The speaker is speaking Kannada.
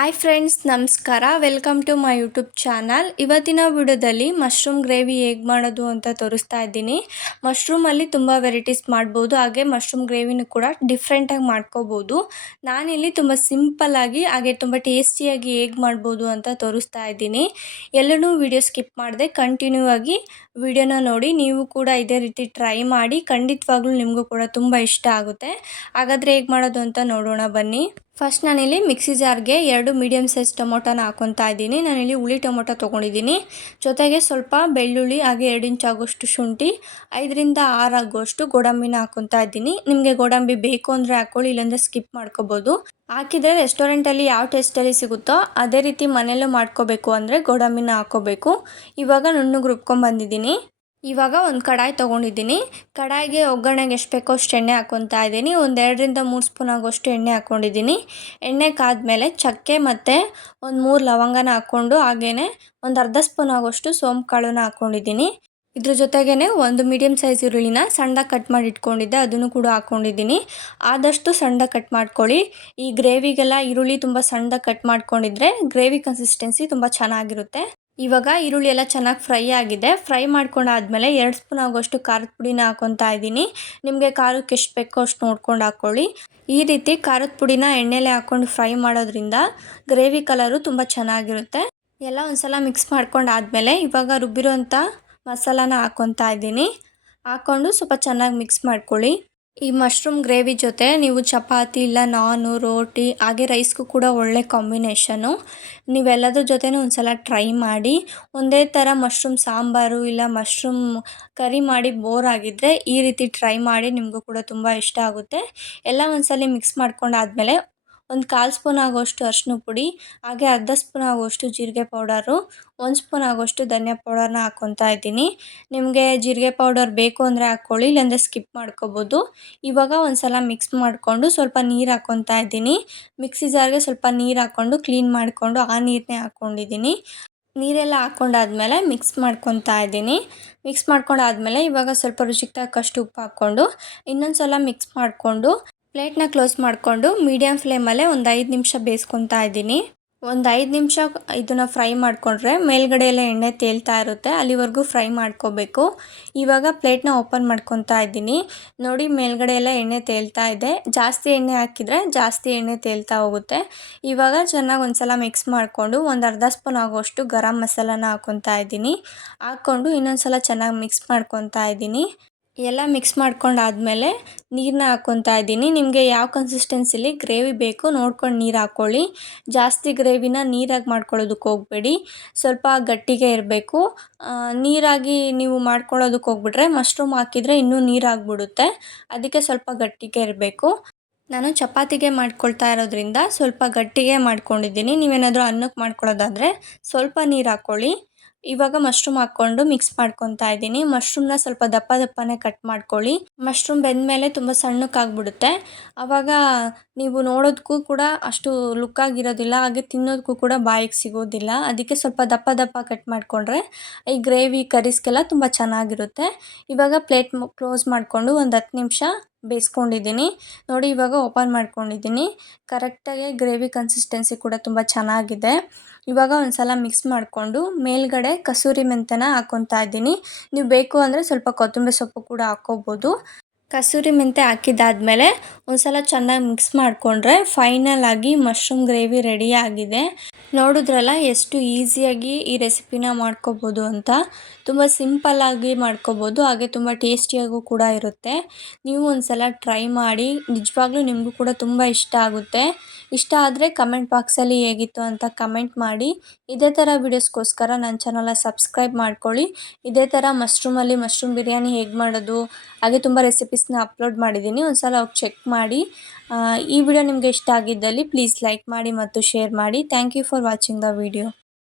ಹಾಯ್ ಫ್ರೆಂಡ್ಸ್ ನಮಸ್ಕಾರ. Welcome to my YouTube channel ಇವತ್ತಿನ ವಿಡಿಯೋದಲ್ಲಿ ಮಶ್ರೂಮ್ ಗ್ರೇವಿ ಹೇಗೆ ಮಾಡೋದು ಅಂತ ತೋರಿಸ್ತಾ ಇದ್ದೀನಿ. ಮಶ್ರೂಮಲ್ಲಿ ತುಂಬ ವೆರೈಟೀಸ್ ಮಾಡ್ಬೋದು. ಹಾಗೆ ಮಶ್ರೂಮ್ ಗ್ರೇವಿನೂ ಕೂಡ ಡಿಫ್ರೆಂಟಾಗಿ ಮಾಡ್ಕೋಬೋದು. ನಾನಿಲ್ಲಿ ತುಂಬ ಸಿಂಪಲ್ಲಾಗಿ ಹಾಗೆ ತುಂಬ ಟೇಸ್ಟಿಯಾಗಿ ಹೇಗೆ ಮಾಡ್ಬೋದು ಅಂತ ತೋರಿಸ್ತಾ ಇದ್ದೀನಿ. ಎಲ್ಲನೂ ವಿಡಿಯೋ ಸ್ಕಿಪ್ ಮಾಡಿದೆ ಕಂಟಿನ್ಯೂ ಆಗಿ ವಿಡಿಯೋನ ನೋಡಿ. ನೀವು ಕೂಡ ಇದೇ ರೀತಿ ಟ್ರೈ ಮಾಡಿ, ಖಂಡಿತವಾಗ್ಲೂ ನಿಮಗೂ ಕೂಡ ತುಂಬ ಇಷ್ಟ ಆಗುತ್ತೆ. ಹಾಗಾದರೆ ಹೇಗೆ ಮಾಡೋದು ಅಂತ ನೋಡೋಣ ಬನ್ನಿ. ಫಸ್ಟ್ ನಾನಿಲ್ಲಿ ಮಿಕ್ಸಿ ಜಾರ್ಗೆ ಎರಡು ಮೀಡಿಯಮ್ ಸೈಜ್ ಟೊಮೊಟೊನ ಹಾಕೊತಾ ಇದ್ದೀನಿ. ನಾನಿಲ್ಲಿ ಹುಳಿ ಟೊಮೊಟೊ ತೊಗೊಂಡಿದ್ದೀನಿ. ಜೊತೆಗೆ ಸ್ವಲ್ಪ ಬೆಳ್ಳುಳ್ಳಿ, ಹಾಗೆ ಎರಡು ಇಂಚ್ ಆಗೋಷ್ಟು ಶುಂಠಿ, ಐದರಿಂದ ಆರು ಆಗೋಷ್ಟು ಗೋಡಂಬಿನ ಹಾಕೊತಾ ಇದ್ದೀನಿ. ನಿಮಗೆ ಗೋಡಂಬಿ ಬೇಕು ಅಂದರೆ ಹಾಕ್ಕೊಳ್ಳಿ, ಇಲ್ಲಾಂದರೆ ಸ್ಕಿಪ್ ಮಾಡ್ಕೋಬೋದು. ಹಾಕಿದರೆ ರೆಸ್ಟೋರೆಂಟಲ್ಲಿ ಯಾವ ಟೇಸ್ಟಲ್ಲಿ ಸಿಗುತ್ತೋ ಅದೇ ರೀತಿ ಮನೆಯಲ್ಲೂ ಮಾಡ್ಕೋಬೇಕು ಅಂದರೆ ಗೋಡಂಬಿನ ಹಾಕ್ಕೋಬೇಕು ಇವಾಗ ನುಣ್ಣಗೆ ರುಬ್ಕೊಂಬಂದಿದ್ದೀನಿ ಇವಾಗ ಒಂದು ಕಡಾಯಿ ತೊಗೊಂಡಿದ್ದೀನಿ. ಕಡಾಯಿಗೆ ಒಗ್ಗರಣೆಗೆ ಎಷ್ಟು ಬೇಕೋ ಅಷ್ಟು ಎಣ್ಣೆ ಹಾಕೊತಾ ಇದ್ದೀನಿ. ಒಂದು ಎರಡರಿಂದ ಮೂರು ಸ್ಪೂನ್ ಆಗೋಷ್ಟು ಎಣ್ಣೆ ಹಾಕ್ಕೊಂಡಿದ್ದೀನಿ ಎಣ್ಣೆ ಕಾದ್ಮೇಲೆ ಚಕ್ಕೆ ಮತ್ತು ಒಂದು ಮೂರು ಲವಂಗನ ಹಾಕ್ಕೊಂಡು ಹಾಗೇ ಒಂದು ಅರ್ಧ ಸ್ಪೂನ್ ಆಗೋಷ್ಟು ಸೋಂಪು ಕಾಳನ್ನ ಹಾಕ್ಕೊಂಡಿದ್ದೀನಿ ಇದ್ರ ಜೊತೆಗೇ ಒಂದು ಮೀಡಿಯಮ್ ಸೈಜ್ ಈರುಳ್ಳಿನ ಸಣ್ಣದಾಗಿ ಕಟ್ ಮಾಡಿ ಇಟ್ಕೊಂಡಿದ್ದೆ. ಅದನ್ನು ಕೂಡ ಹಾಕ್ಕೊಂಡಿದ್ದೀನಿ ಆದಷ್ಟು ಸಣ್ಣದಾಗಿ ಕಟ್ ಮಾಡ್ಕೊಳ್ಳಿ. ಈ ಗ್ರೇವಿಗೆಲ್ಲ ಈರುಳ್ಳಿ ತುಂಬ ಸಣ್ಣದಾಗಿ ಕಟ್ ಮಾಡ್ಕೊಂಡಿದ್ರೆ ಗ್ರೇವಿ ಕನ್ಸಿಸ್ಟೆನ್ಸಿ ತುಂಬ ಚೆನ್ನಾಗಿರುತ್ತೆ. ಇವಾಗ ಈರುಳ್ಳಿ ಎಲ್ಲ ಚೆನ್ನಾಗಿ ಫ್ರೈ ಆಗಿದೆ. ಫ್ರೈ ಮಾಡ್ಕೊಂಡಾದ್ಮೇಲೆ ಎರಡು ಸ್ಪೂನ್ ಆಗೋಷ್ಟು ಖಾರದ ಪುಡಿನ ಹಾಕೊತಾ ಇದ್ದೀನಿ. ನಿಮಗೆ ಖಾರಕ್ಕೆ ಎಷ್ಟು ಬೇಕೋ ಅಷ್ಟು ನೋಡ್ಕೊಂಡು ಹಾಕ್ಕೊಳ್ಳಿ ಈ ರೀತಿ ಖಾರದ ಪುಡಿನ ಎಣ್ಣೆಲೆ ಹಾಕ್ಕೊಂಡು ಫ್ರೈ ಮಾಡೋದ್ರಿಂದ ಗ್ರೇವಿ ಕಲರು ತುಂಬ ಚೆನ್ನಾಗಿರುತ್ತೆ. ಎಲ್ಲ ಒಂದ್ಸಲ ಮಿಕ್ಸ್ ಮಾಡ್ಕೊಂಡಾದ್ಮೇಲೆ ಇವಾಗ ರುಬ್ಬಿರೋಂಥ ಮಸಾಲಾನ ಹಾಕ್ಕೊತಾ ಇದ್ದೀನಿ. ಹಾಕ್ಕೊಂಡು ಸ್ವಲ್ಪ ಚೆನ್ನಾಗಿ ಮಿಕ್ಸ್ ಮಾಡ್ಕೊಳ್ಳಿ. ಈ ಮಶ್ರೂಮ್ ಗ್ರೇವಿ ಜೊತೆ ನೀವು ಚಪಾತಿ ಇಲ್ಲ ನಾನು ರೋಟಿ, ಹಾಗೆ ರೈಸ್ಗೂ ಕೂಡ ಒಳ್ಳೆ ಕಾಂಬಿನೇಷನು ನೀವೆಲ್ಲದ್ರ ಜೊತೆನೂ ಒಂದು ಸಲ ಟ್ರೈ ಮಾಡಿ. ಒಂದೇ ಥರ ಮಶ್ರೂಮ್ ಸಾಂಬಾರು ಇಲ್ಲ ಮಶ್ರೂಮ್ ಕರಿ ಮಾಡಿ ಬೋರ್ ಆಗಿದ್ದರೆ ಈ ರೀತಿ ಟ್ರೈ ಮಾಡಿ ನಿಮಗೂ ಕೂಡ ತುಂಬ ಇಷ್ಟ ಆಗುತ್ತೆ. ಎಲ್ಲ ಒಂದ್ಸಲ ಮಿಕ್ಸ್ ಮಾಡ್ಕೊಂಡಾದ್ಮೇಲೆ ಒಂದು ಕಾಲು ಸ್ಪೂನ್ ಆಗೋಷ್ಟು ಅರಿಶಿನ ಪುಡಿ, ಹಾಗೆ ಅರ್ಧ ಸ್ಪೂನ್ ಆಗೋಷ್ಟು ಜೀರಿಗೆ ಪೌಡರು, ಒಂದು ಸ್ಪೂನ್ ಆಗೋಷ್ಟು ಧನಿಯಾ ಪೌಡರ್ನ ಹಾಕ್ಕೊತಾ ಇದ್ದೀನಿ. ನಿಮಗೆ ಜೀರಿಗೆ ಪೌಡರ್ ಬೇಕು ಅಂದರೆ ಹಾಕ್ಕೊಳ್ಳಿ, ಇಲ್ಲಾಂದರೆ ಸ್ಕಿಪ್ ಮಾಡ್ಕೋಬೋದು. ಇವಾಗ ಒಂದು ಸಲ ಮಿಕ್ಸ್ ಮಾಡಿಕೊಂಡು ಸ್ವಲ್ಪ ನೀರು ಹಾಕ್ಕೊತಾ ಇದ್ದೀನಿ. ಮಿಕ್ಸಿ ಜಾರ್ಗೆ ಸ್ವಲ್ಪ ನೀರು ಹಾಕ್ಕೊಂಡು ಕ್ಲೀನ್ ಮಾಡಿಕೊಂಡು ಆ ನೀರನ್ನೇ ಹಾಕ್ಕೊಂಡಿದ್ದೀನಿ. ನೀರೆಲ್ಲ ಹಾಕ್ಕೊಂಡಾದ್ಮೇಲೆ ಮಿಕ್ಸ್ ಮಾಡ್ಕೊತಾ ಇದ್ದೀನಿ. ಮಿಕ್ಸ್ ಮಾಡ್ಕೊಂಡಾದ್ಮೇಲೆ ಇವಾಗ ಸ್ವಲ್ಪ ರುಚಿಗೆ ತಕ್ಕಷ್ಟು ಉಪ್ಪು ಹಾಕ್ಕೊಂಡು ಇನ್ನೊಂದು ಸಲ ಮಿಕ್ಸ್ ಮಾಡಿಕೊಂಡು ಪ್ಲೇಟ್ನ ಕ್ಲೋಸ್ ಮಾಡಿಕೊಂಡು ಮೀಡಿಯಮ್ ಫ್ಲೇಮಲ್ಲೇ ಒಂದು ಐದು ನಿಮಿಷ ಬೇಯಿಸ್ಕೊತಾ ಇದ್ದೀನಿ. ಒಂದು ಐದು ನಿಮಿಷ ಇದನ್ನು ಫ್ರೈ ಮಾಡಿಕೊಂಡ್ರೆ ಮೇಲ್ಗಡೆ ಎಲ್ಲ ಎಣ್ಣೆ ತೇಲ್ತಾ ಇರುತ್ತೆ, ಅಲ್ಲಿವರೆಗೂ ಫ್ರೈ ಮಾಡ್ಕೋಬೇಕು. ಇವಾಗ ಪ್ಲೇಟ್ನ ಓಪನ್ ಮಾಡ್ಕೊತಾ ಇದ್ದೀನಿ. ನೋಡಿ ಮೇಲ್ಗಡೆ ಎಲ್ಲ ಎಣ್ಣೆ ತೇಲ್ತಾ ಇದೆ. ಜಾಸ್ತಿ ಎಣ್ಣೆ ಹಾಕಿದರೆ ಜಾಸ್ತಿ ಎಣ್ಣೆ ತೇಲ್ತಾ ಹೋಗುತ್ತೆ. ಇವಾಗ ಚೆನ್ನಾಗಿ ಒಂದು ಸಲ ಮಿಕ್ಸ್ ಮಾಡಿಕೊಂಡು ಒಂದು ಅರ್ಧ ಸ್ಪೂನ್ ಆಗೋಷ್ಟು ಗರಂ ಮಸಾಲಾನ ಹಾಕ್ಕೊತಾ ಇದ್ದೀನಿ. ಹಾಕ್ಕೊಂಡು ಇನ್ನೊಂದು ಸಲ ಚೆನ್ನಾಗಿ ಮಿಕ್ಸ್ ಮಾಡ್ಕೊತಾ ಇದ್ದೀನಿ. ಎಲ್ಲ ಮಿಕ್ಸ್ ಮಾಡ್ಕೊಂಡಾದ್ಮೇಲೆ ನೀರನ್ನ ಹಾಕ್ಕೊತಾ ಇದ್ದೀನಿ. ನಿಮಗೆ ಯಾವ ಕನ್ಸಿಸ್ಟೆನ್ಸಿಲಿ ಗ್ರೇವಿ ಬೇಕು ನೋಡ್ಕೊಂಡು ನೀರು ಹಾಕ್ಕೊಳ್ಳಿ ಜಾಸ್ತಿ ಗ್ರೇವಿನ ನೀರಾಗಿ ಮಾಡ್ಕೊಳ್ಳೋದಕ್ಕೆ ಹೋಗಬೇಡಿ. ಸ್ವಲ್ಪ ಗಟ್ಟಿಗೆ ಇರಬೇಕು. ನೀರಾಗಿ ನೀವು ಮಾಡ್ಕೊಳ್ಳೋದಕ್ಕೆ ಹೋಗ್ಬಿಟ್ರೆ ಮಶ್ರೂಮ್ ಹಾಕಿದರೆ ಇನ್ನೂ ನೀರಾಗ್ಬಿಡುತ್ತೆ. ಅದಕ್ಕೆ ಸ್ವಲ್ಪ ಗಟ್ಟಿಗೆ ಇರಬೇಕು. ನಾನು ಚಪಾತಿಗೆ ಮಾಡ್ಕೊಳ್ತಾ ಇರೋದ್ರಿಂದ ಸ್ವಲ್ಪ ಗಟ್ಟಿಗೆ ಮಾಡ್ಕೊಂಡಿದ್ದೀನಿ. ನೀವೇನಾದರೂ ಅನ್ನಕ್ಕೆ ಮಾಡ್ಕೊಳ್ಳೋದಾದರೆ ಸ್ವಲ್ಪ ನೀರು ಹಾಕ್ಕೊಳ್ಳಿ ಇವಾಗ ಮಶ್ರೂಮ್ ಹಾಕ್ಕೊಂಡು ಮಿಕ್ಸ್ ಮಾಡ್ಕೊತಾ ಇದ್ದೀನಿ. ಮಶ್ರೂಮ್ನ ಸ್ವಲ್ಪ ದಪ್ಪ ದಪ್ಪನೇ ಕಟ್ ಮಾಡ್ಕೊಳ್ಳಿ. ಮಶ್ರೂಮ್ ಬೆಂದಮೇಲೆ ತುಂಬ ಸಣ್ಣಕ್ಕಾಗ್ಬಿಡುತ್ತೆ ಆವಾಗ ನೀವು ನೋಡೋದಕ್ಕೂ ಕೂಡ ಅಷ್ಟು ಲುಕ್ಕಾಗಿರೋದಿಲ್ಲ ಹಾಗೆ ತಿನ್ನೋದಕ್ಕೂ ಕೂಡ ಬಾಯಿಗೆ ಸಿಗೋದಿಲ್ಲ. ಅದಕ್ಕೆ ಸ್ವಲ್ಪ ದಪ್ಪ ದಪ್ಪ ಕಟ್ ಮಾಡಿಕೊಂಡ್ರೆ ಈ ಗ್ರೇವಿ ಕರೀಸ್ಗೆಲ್ಲ ತುಂಬ ಚೆನ್ನಾಗಿರುತ್ತೆ. ಇವಾಗ ಪ್ಲೇಟ್ ಕ್ಲೋಸ್ ಮಾಡಿಕೊಂಡು ಒಂದು ಹತ್ತು ನಿಮಿಷ ಬೇಯಿಸ್ಕೊಂಡಿದ್ದೀನಿ. ನೋಡಿ, ಇವಾಗ ಓಪನ್ ಮಾಡ್ಕೊಂಡಿದ್ದೀನಿ. ಕರೆಕ್ಟಾಗಿ ಗ್ರೇವಿ ಕನ್ಸಿಸ್ಟೆನ್ಸಿ ಕೂಡ ತುಂಬ ಚೆನ್ನಾಗಿದೆ. ಇವಾಗ ಒಂದು ಸಲ ಮಿಕ್ಸ್ ಮಾಡಿಕೊಂಡು ಮೇಲ್ಗಡೆ ಕಸೂರಿ ಮೆಂತ್ಯನ ಹಾಕ್ಕೊತಾ ಇದ್ದೀನಿ. ನೀವು ಬೇಕು ಅಂದರೆ ಸ್ವಲ್ಪ ಕೊತ್ತಂಬರಿ ಸೊಪ್ಪು ಕೂಡ ಹಾಕ್ಕೋಬೋದು ಕಸೂರಿ ಮೆಂತೆ ಹಾಕಿದ್ದಾದಮೇಲೆ ಒಂದು ಸಲ ಚೆನ್ನಾಗಿ ಮಿಕ್ಸ್ ಮಾಡಿಕೊಂಡ್ರೆ ಫೈನಲ್ ಆಗಿ ಮಶ್ರೂಮ್ ಗ್ರೇವಿ ರೆಡಿ ಆಗಿದೆ. ನೋಡಿದ್ರಲ್ಲ ಎಷ್ಟು ಈಸಿಯಾಗಿ ಈ ರೆಸಿಪಿನ ಮಾಡ್ಕೋಬೋದು ಅಂತ. ತುಂಬ ಸಿಂಪಲ್ಲಾಗಿ ಮಾಡ್ಕೋಬೋದು, ಹಾಗೆ ತುಂಬ ಟೇಸ್ಟಿಯಾಗೂ ಕೂಡ ಇರುತ್ತೆ. ನೀವು ಒಂದು ಸಲ ಟ್ರೈ ಮಾಡಿ, ನಿಜವಾಗ್ಲೂ ನಿಮಗೂ ಕೂಡ ತುಂಬ ಇಷ್ಟ ಆಗುತ್ತೆ. ಇಷ್ಟ ಆದರೆ ಕಮೆಂಟ್ ಬಾಕ್ಸಲ್ಲಿ ಹೇಗಿತ್ತು ಅಂತ ಕಮೆಂಟ್ ಮಾಡಿ. ಇದೇ ಥರ ವೀಡಿಯೋಸ್ಗೋಸ್ಕರ ನನ್ನ ಚಾನಲ್ನ ಸಬ್ಸ್ಕ್ರೈಬ್ ಮಾಡ್ಕೊಳ್ಳಿ. ಇದೇ ಥರ ಮಶ್ರೂಮಲ್ಲಿ ಮಶ್ರೂಮ್ ಬಿರಿಯಾನಿ ಹೇಗೆ ಮಾಡೋದು, ಹಾಗೆ ತುಂಬ ರೆಸಿಪೀಸ್ನ ಅಪ್ಲೋಡ್ ಮಾಡಿದ್ದೀನಿ. ಒಂದು ಸಲ ಹೋಗಿ ಚೆಕ್ ಮಾಡಿ ಈ ವಿಡಿಯೋ ನಿಮಗೆ ಇಷ್ಟ ಆಗಿದ್ದಲ್ಲಿ ಪ್ಲೀಸ್ ಲೈಕ್ ಮಾಡಿ ಮತ್ತು ಶೇರ್ ಮಾಡಿ. Thank you for watching the video